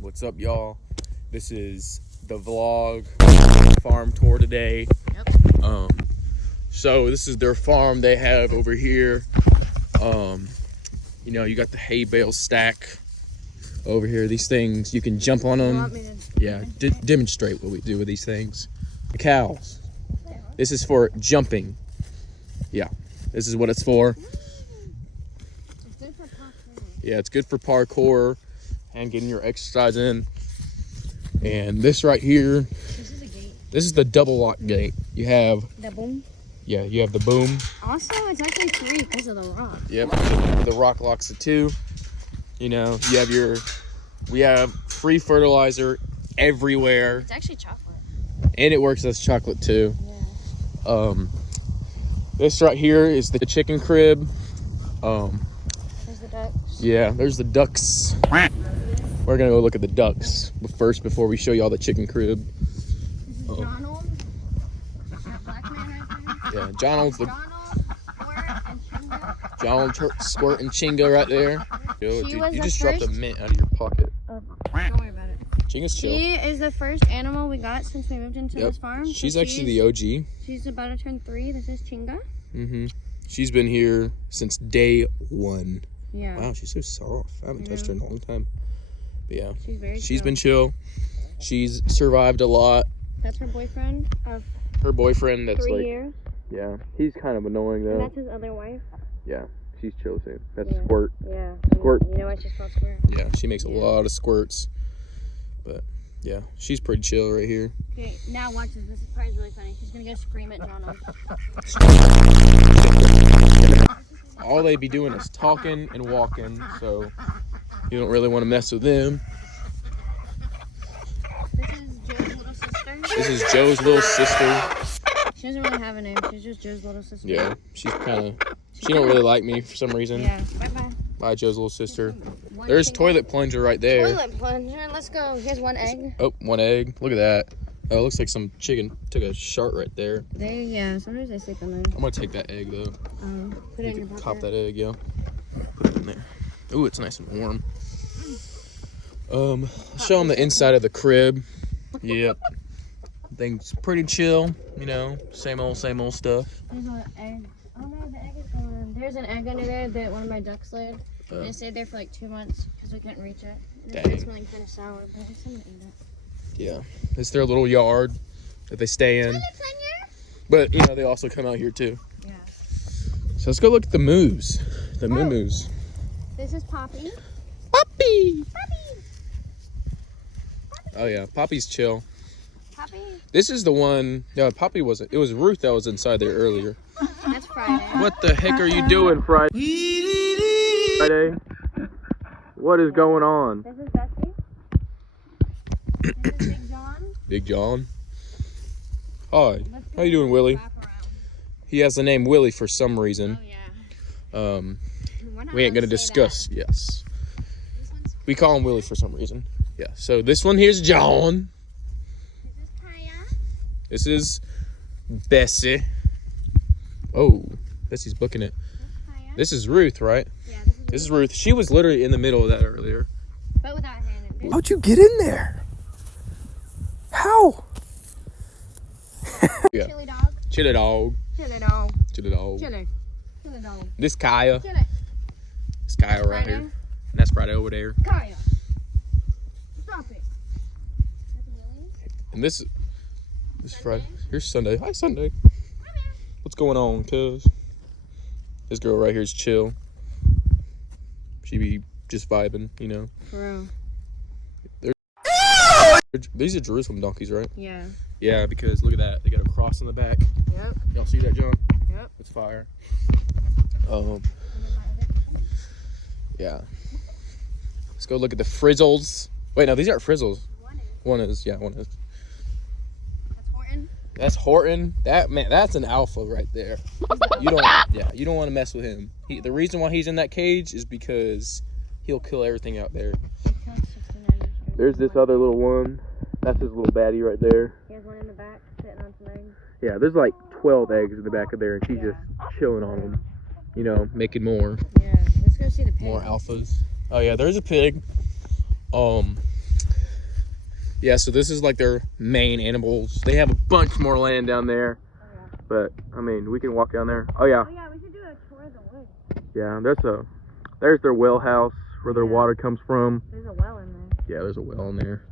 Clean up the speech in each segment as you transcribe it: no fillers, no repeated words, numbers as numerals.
What's up, y'all? This is the vlog farm tour today. Yep. So this is their farm they have over here. You know, you got the hay bale stack over here. These things, you can jump on them. Yeah, demonstrate what we do with these things. The cows. This is for jumping. Yeah, this is what it's for. It's good for parkour. Yeah, it's good for parkour and getting your exercise in. And this right here, This is a gate. this is the double lock gate. You have, The boom. yeah, you have the boom. Also, it's actually 3 because of the rock. Yep, the rock locks it too. You know, you have we have free fertilizer everywhere, It's actually chocolate. and it works as chocolate too. Yeah. This right here is the chicken crib. There's the ducks. Yeah, there's the ducks. We're gonna go look at the ducks first before we show y'all the chicken crib. This is Donald. That black man right there. Yeah, Donald's the Donald, Squirt, and Chinga. Squirt and Chinga right there. Yo, She dude, was you the just dropped a first- mint out of your pocket. Don't worry about it. Chinga's chill. She is the first animal we got since we moved into this farm. So She's actually the OG. She's about to turn 3. This is Chinga. She's been here since day one. Yeah. Wow, she's so soft. I haven't touched her in a long time. But yeah, She's very she's chill. been chill. She's survived a lot. That's her boyfriend of Her boyfriend, that's 3 like, years. yeah, he's kind of annoying And though. that's his other wife. Yeah, she's chill too. That's Yeah. Squirt. Yeah. Squirt. You know why she's called Squirt? Yeah, she makes a lot of squirts. But yeah, she's pretty chill right here. Okay, now watch this. This is probably really funny. She's gonna go scream at Donald. All they be doing is talking and walking, so you don't really want to mess with them. This is Joe's little sister. This is Joe's little sister. She doesn't really have a name. She's just Joe's little sister. Yeah, she don't really like me for some reason. Yeah. Bye bye. Bye, Joe's little sister. There's toilet plunger right there. Toilet plunger. Let's go. Here's one egg. Oh, one egg. Look at that. Oh, it looks like some chicken took a shart right there. There, yeah. Sometimes they sleep in there. I'm gonna take that egg though. Put it in your Cop pocket. that egg, yo. Put it in there. Ooh, it's nice and warm. Show them the inside of the crib. Yep. Things pretty chill, you know, same old stuff. There's an egg. Oh no, the egg is gone. There's an egg under there that one of my ducks laid. And it stayed there for like 2 months because we couldn't reach it. Dang. It's smelling kind of sour, but I'm gonna eat it. Yeah. It's their little yard that they stay in. But, you know, they also come out here too. Yeah. So let's go look at the moves. The moo-moos. This is Poppy. Poppy! Poppy. Oh yeah, Poppy's chill. Poppy. This is the one, no, Poppy wasn't. It was Ruth that was inside there earlier. That's Friday. What the heck are you doing, Friday? Friday? What is going on? This is Betsy. This is Big John. Big John. Hi. How you doing, Willie? He has the name Willie for some reason. Oh yeah. We ain't gonna discuss. Yes. We call him Willie for some reason. Yeah. So this one here's John. This is Kaya. This is Bessie. Oh, Bessie's booking it. Kaya. This is Ruth, right? Yeah, This is Ruth. She was literally in the middle of that earlier. But without hand. How'd you get in there? How? Yeah. Chili dog. Chili dog. Chili dog. Chili dog. Chili. Chili dog. This Kaya. Chili. This Kaya right Friday. here. And that's Friday over there. Kaya. Stop it. That's Willie. And this Friday. Here's Sunday. Hi, Sunday. What's going on, cuz? This girl right here is chill. She be just vibing, you know. For real. These are Jerusalem donkeys, right? Yeah. Yeah, because look at that. They got a cross in the back. Yep. Y'all see that, John? Yep. It's fire. Yeah. Let's go look at the frizzles. Wait, no, these aren't frizzles. One is. That's Horton. That's Horton. That's an alpha right there. You don't want to mess with him. The reason why he's in that cage is because he'll kill everything out there. There's this other little one. That's his little baddie right there. He has one in the back sitting on some eggs. Yeah, there's like 12 eggs in the back of there, and she's just chilling on them. You know, making more. Yeah. Let's go see the pig. More alphas. Oh yeah, there's a pig. Yeah, so this is like their main animals. They have a bunch more land down there. Oh, yeah. But I mean, we can walk down there. Oh yeah. Oh, yeah, we should do a tour of the woods. Yeah, there's their well house where their water comes from. There's a well in there. Yeah, there's a well in there.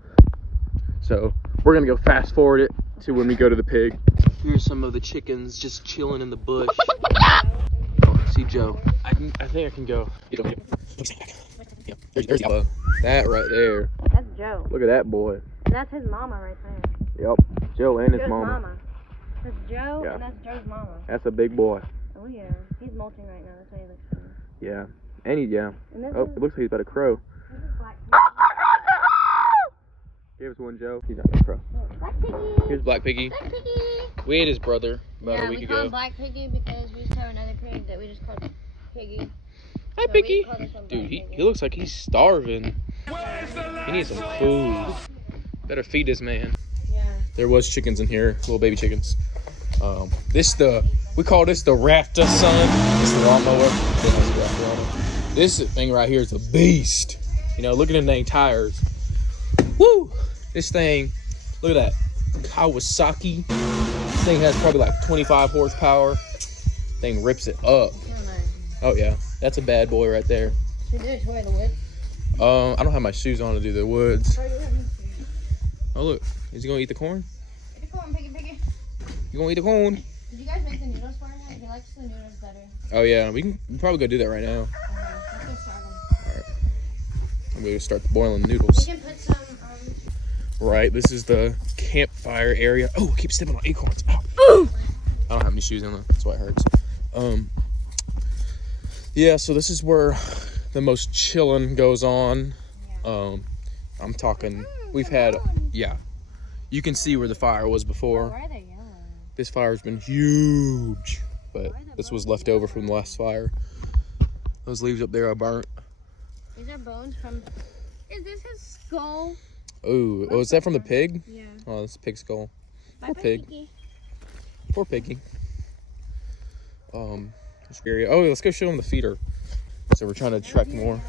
So we're gonna go fast forward it to when we go to the pig. Here's some of the chickens just chilling in the bush. Oh, see Joe. I think I can go. Yeah, there's that right there. That's Joe. Look at that boy. That's his mama right there. Yep, Joe and his Joe's mama. That's Joe, Yeah. and that's Joe's mama. That's a big boy. Oh, yeah. He's molting right now. That's why he looks funny. Yeah, and And this oh, is, it looks like he's about to crow. this is Black Give us one, Joe. He's not gonna crow. Piggy. Black Piggy. Here's Black Piggy. Black Piggy. We ate his brother about Yeah, a week we ago. call him Black Piggy because we used to have another pig that we just called Piggy. Hi, So Piggy. we call this one Dude, Black he Piggy. looks like he's starving. He needs some food. Better feed this man. Yeah. There was chickens in here, little baby chickens. We call this the Rafter son. It's the lawnmower. This thing right here is a beast. You know, look at them dang tires. Woo! This thing, look at that. Kawasaki. This thing has probably like 25 horsepower. Thing rips it up. Oh yeah, that's a bad boy right there. Should we do a tour of the woods? I don't have my shoes on to do the woods. Oh look, is he gonna eat the corn? Eat the corn, Piggy, Piggy. You gonna eat the corn? Did you guys make the noodles for him yet? He likes the noodles better. Oh yeah, we can probably go do that right now. Okay, let's go start them. I'm gonna start boiling We noodles. can put some, Right, this is the campfire area. Oh, I keep stepping on acorns. Ow. I don't have any shoes on, that's why it hurts. Yeah, so this is where the most chilling goes on. I'm talking, we've had, yeah. You can see where the fire was before. why are they yellow? This fire's been huge, but this was left over from the last fire. Those leaves up there are burnt. These are bones from, is this his skull? Oh, is that from the pig? Yeah. Oh, that's a pig skull. Bye, Poor bye, pig. Piggy. Poor piggy. Scary. Oh, let's go show them the feeder. So we're trying to attract more.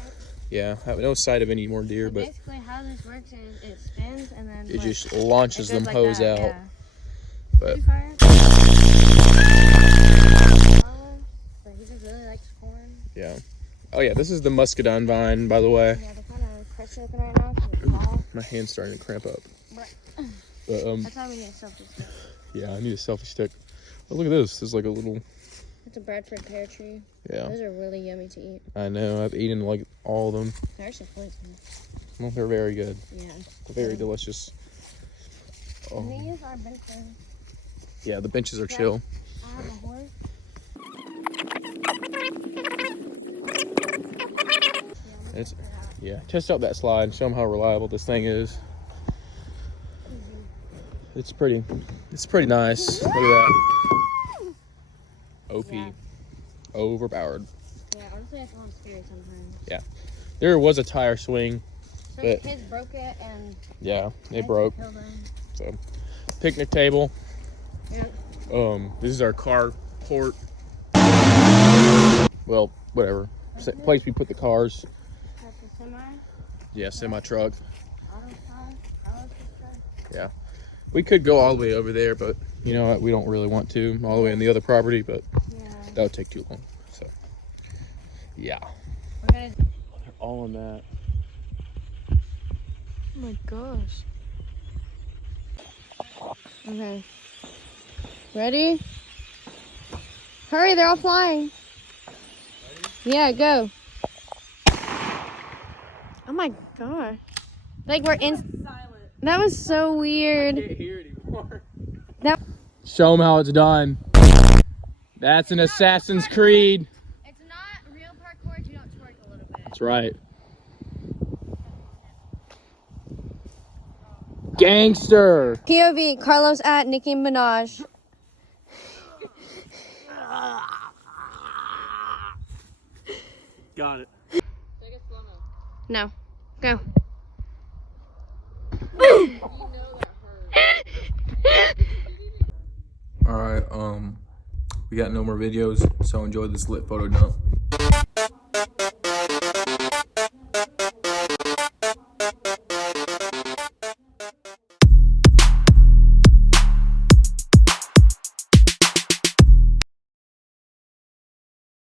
Yeah, I have no sight of any more deer, So but basically how this works is it spins and then it just launches them goes like hose that, out. yeah. But Fire. But he just really likes corn. yeah. Oh yeah, this is the muscadine vine, by the way. Yeah, they're kind of crusty looking right now because it's fall. My hand's starting to cramp up. Right. But That's why we need a selfie stick. yeah, I need a selfie stick. Oh, look at this. This is like a little. It's a Bradford pear tree. Yeah, Those are really yummy to eat. I know. I've eaten like all of them. They're actually poisonous. Well, they're very good. Yeah. They're very delicious. And these are benches. Yeah, the benches are chill. I have a horse. It's yeah. Test out that slide. Show them how reliable this thing is. It's pretty nice. Look at that. OP. Yeah. Overpowered. Yeah, honestly, I feel I'm scary sometimes. There was a tire swing. Some But- kids broke it and Yeah, I it broke. killed them. So, picnic table. Yeah. This is our car port. Well, whatever. Place we put the cars. That's a semi, Yeah, semi truck. auto car, Yeah. We could go all the way over there, but you know what? We don't really want to all the way on the other property, but yeah. that would take too long. So, yeah. We're gonna. They're all on that. Oh my gosh. Okay. Ready? Hurry, they're all flying. Yeah, go. Oh my god. Like we're in. That was so weird. Hear it anymore. That. Show them how it's done. That's an Assassin's Creed. It's not real parkour if you don't twerk a little bit. That's right. Gangster. POV, Carlos at Nicki Minaj. Got it. No. Go. All right. We got no more videos, so enjoy this lit photo dump.